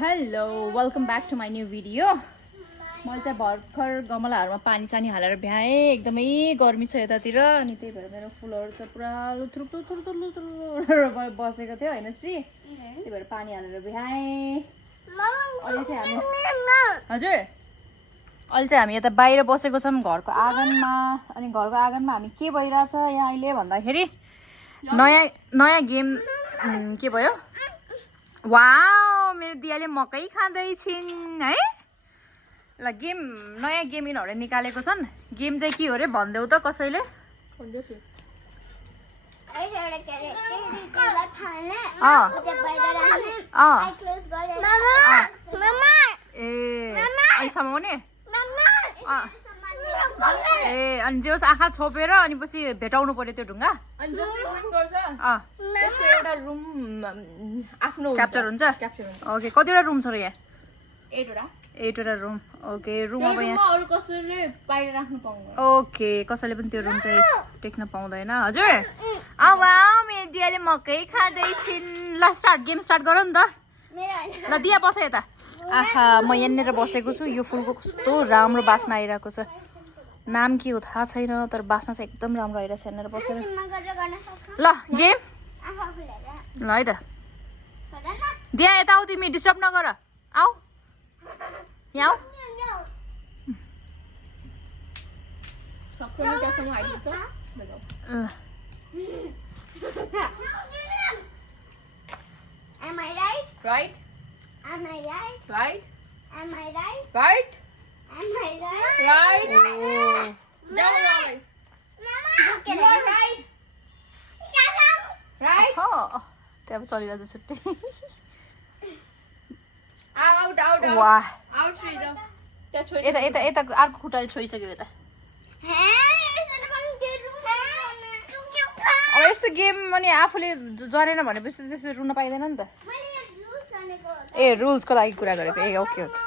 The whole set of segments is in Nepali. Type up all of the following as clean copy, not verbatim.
Hello welcome back to my new video. मैले चाहिँ भर्खर गमलाहरूमा पानी सानी हालेर भ्याएँ। एकदमै गर्मी छ यतातिर, अनि त्यही भएर मेरो फुलहरू त पुरा लुथुर बसेको थियो होइन श्री, त्यही भएर पानी हालेर भ्याएँ। अहिले चाहिँ हामी हजुर अहिले चाहिँ हामी यता बाहिर बसेको छौँ घरको आँगनमा। अनि घरको आँगनमा हामी के भइरहेछ यहाँ अहिले भन्दाखेरि नयाँ गेम के भयो। वाउ, मेरो दियाले मकै खाँदैछिन् है। ल गेम नयाँ गेम यिनीहरूले निकालेको छन्। गेम चाहिँ के हो रे भनिदेऊ त कसैले। अहिलेसम्म हो नि ए अनि जे होस् आँखा छोपेर अनि पछि भेटाउनु पर्यो त्यो ढुङ्गा। एउटा रुम आफ्नो क्याप्चर हुन्छ। ओके कतिवटा रुम छ र यहाँ? 8वटा रुम। ओके रुम अब यहाँ ओके कसैले पनि त्यो रुम चाहिँ टेक्न पाउँदैन। हजुर वाउ, मेरो दियाले मकै खाँदैछिन्। ल स्टार्ट गेम स्टार्ट गर नि त। ल दिया बस यता। आहा म यहाँनिर बसेको छु। यो फुलको कस्तो राम्रो बास्ना आइरहेको छ। नाम के हो थाहा छैन तर बास्ना चाहिँ एकदम राम्रो आइरहेछ यहाँनिर बसेर। ल गेम ल है त। दिया यता आऊ, तिमी डिस्टर्ब नगर। आऊ यहाँ Am I right? Right? Am I right? Right? Am I right? Right? Am I right? Right? Oh. Don't worry. You are right. Right? Oh. त्यहाँ चलिरहेछ छुट्टै। Out, out, out. वाह Out, Sridhar. यता यता यता अर्को खुट्टाले छोइसक्यो यता। अब यस्तो गेम अनि आफूले जरेन भनेपछि त्यसरी रुन पाइँदैन नि त। ए रुल्सको लागि कुरा गरेको। ए ओके ओके।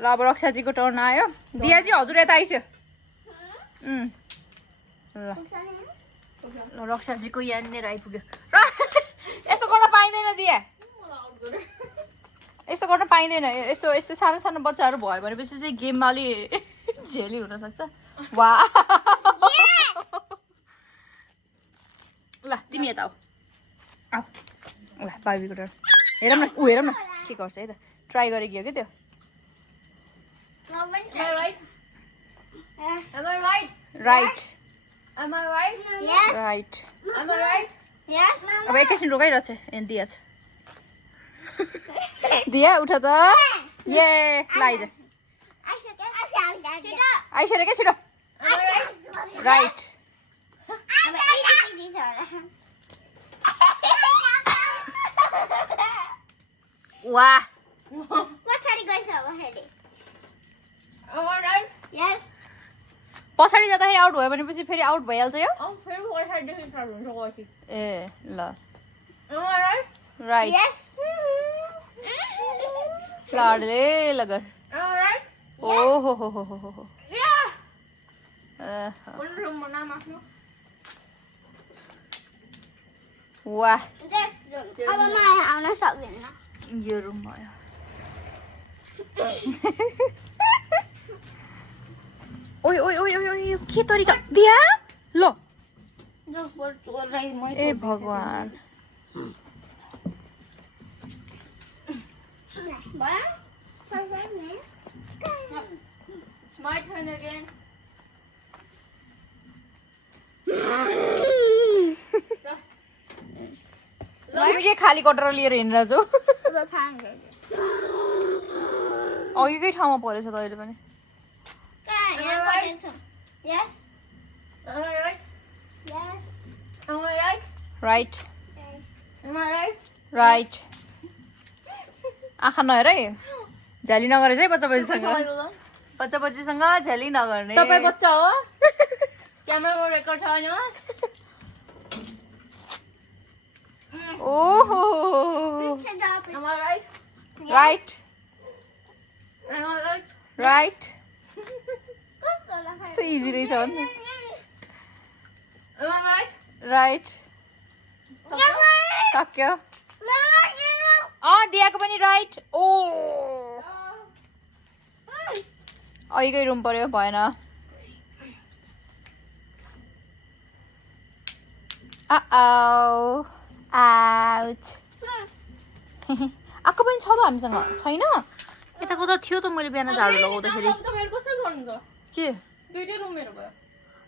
ल अब रक्षाजीको टर्न आयो। दियाजी हजुर यता आइस्यो। ल रक्षाजीको यहाँनिर आइपुग्यो। र यस्तो गर्न पाइँदैन दिया, यस्तो गर्न पाइँदैन। यस्तो यस्तो सानो सानो बच्चाहरू भयो भनेपछि चाहिँ गेममा अलि झेली हुनसक्छ। वा ल तिमी यता आऊ आऊ। ल बाबीको टर्न। हेरौँ न हेरौँ न के गर्छ है त। ट्राई गरेको हो कि त्यो। Right right. अब एकैछिन रोगाइरहेको छ। ए दिया छ। दिया उठ त। ये ल आइज आइसक्यो क्या छिटो। राइट वाह पछाडि जाँदाखेरि आउट भयो भनेपछि फेरि आउट भइहाल्छ यो। ए ल राइट लाडले लगर। ओहो हो हो हो। वाह यो रुम भयो। ओइ ओइ ओइ ओइ के तरिका दिया। ल ए भगवान। It's my turn again. तिमी के खाली कटरा लिएर हिँडिरहेछौ? अघिकै ठाउँमा परेछ त अहिले पनि। Yes. Am I right? Yes. Am I right? Right Am I right? Right. आँखा नहेर है, झ्याली नगरेछ है बच्चा बच्चीसँग। बच्चा बच्चीसँग झ्याली नगर्ने। तपाईँ बच्चा हो? क्यामेरामा रेकर्ड छ हैन? ओहो Am I right? Right Am I right? Right. कस्तो इजी रहेछ भन्नु। Am I right? राइट सक्यो। दियाको पनि राइट। अहिकै रुम पर्यो भएन आउच आएको पनि छ त हामीसँग छैन यताको त थियो त मैले बिहान झाडु लगाउँदाखेरि के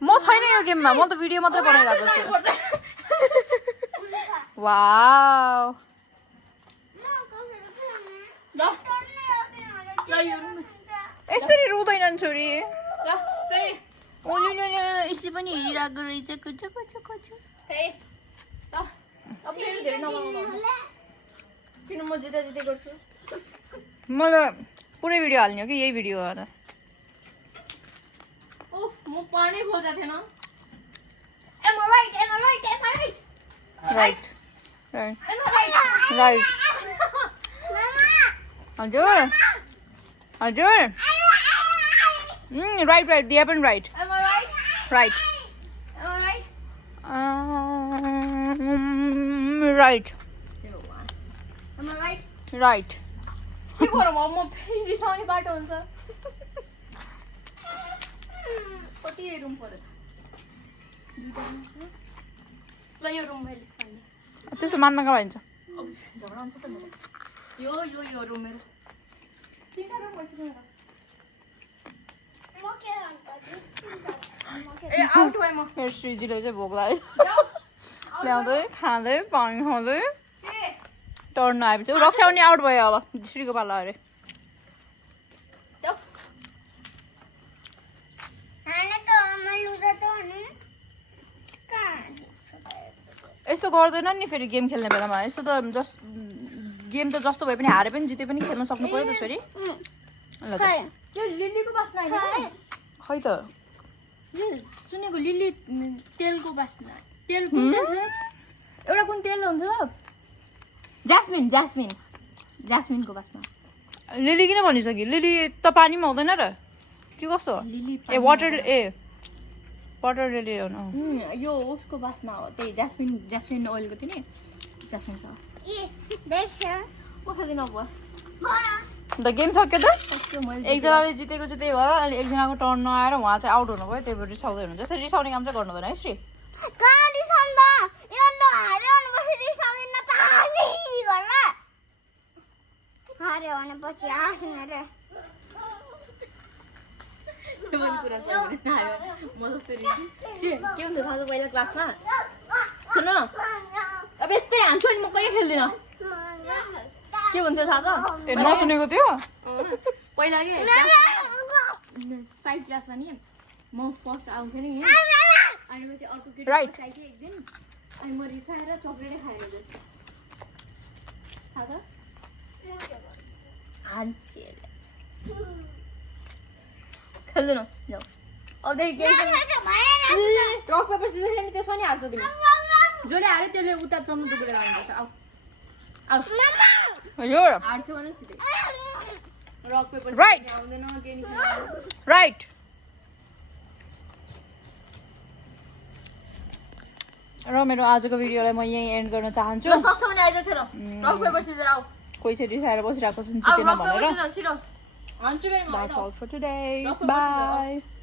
म छैन यो गेममा म त भिडियो मात्रै बनाइरहेको छु वाउ यसरी रुँदैनन् छोरी यसले पनि हेरिरहेको रहेछ कुचो कुचो कुचो म त पुरै भिडियो हाल्ने हो कि यही भिडियो हो त म पानी खोजेको थिएन Am I right? Am I right? Am I right? Right Am I right? Right हजुर हजुर राइट राइट दिया पनि right Am I right? Right Am I right? Right Am I right? Right के गरौँ अब म फेरि रिसाउने बाटो हुन्छ कति रुम पर्यो ल यो रुम मैले त्यस्तो मान्न कहाँ भइन्छ झगडा हुन्छ त मेरो यो रुम मेरो तिनवटा रुम ए आउट भएँ म मेरो श्रीजीले चाहिँ भोक लाग्यो जाऊ ल्याउँदै खाँदै पानी खाँदै ए टर्न आएपछि रक्षा पनि आउट भयो अब श्रीको पालो अरे जाऊ यस्तो गर्दैनन् नि फेरि गेम खेल्ने बेलामा यस्तो त गेम त जस्तो भए पनि हारे पनि जिते पनि खेल्न सक्नु पर्यो त छोरी ल त यो लिलीको बास्ना होइन खै त यो सुनेको लिली तेलको बास्ना तेल कुन तेल थियो एउटा कुन तेल हुन्छ जास्मिनको बास्ना लिली किन भनिसक्यो लिली त पानीमा हुँदैन र के कस्तो हो लिली ए वाटर लिली हो न यो उसको बास्ना हो त्यही जास्मिन ओइलको थियो नि जास्मिनको म खाँदिनँ अब द गेम सक्यो त सक्यो मैले एकजनाले जितेको चाहिँ त्यही भयो अनि एकजनाको टर्न नआएर उहाँ चाहिँ आउट हुनुभयो त्यही भएर रिसाउँदै हुनुहुन्छ यसरी रिसाउने काम चाहिँ गर्नु हुँदैन है श्री त्यो पनि कुरा छ भने म जस्तो के हुन्थ्यो थाहा छ पहिला क्लासमा सुन अब यस्तै हान्छु अनि म कहिले खेल्दिनँ के हुन्थ्यो थाहा छ ए नसुनेको थियो पहिला के 5 क्लासमा नि म फर्स्ट आउँथेँ नि अनि पछि अर्को केटी Right. फर्स्ट आयो कि एक दिन अनि म रिसाएर चक्लेटै खाएर जस्तो थाहा छ खेल्दैनौ जाऊ अबदेखि रक पेपर सिजर खेल्ने त्यसमा नि हार्छौ तिमी जसले हार्यो त्यसले उता चम्नु टुक्रेर लानुपर्छ आऊ आऊ हजुर हार्छौ भने सिधै रक पेपर Right. आउँदैन के नि राइट र मेरो आजको भिडियोलाई म यहीँ एन्ड गर्न चाहन्छु ल सक्छौ भने आइज खेल रक पेपर सिजर आऊ कोही चाहिँ रिसाएर बसिरहेको छन् आऊ जितेन रक पेपर भनेर सिजर छिटो हान्छु That's all for today. Rock, paper, scissors. Bye.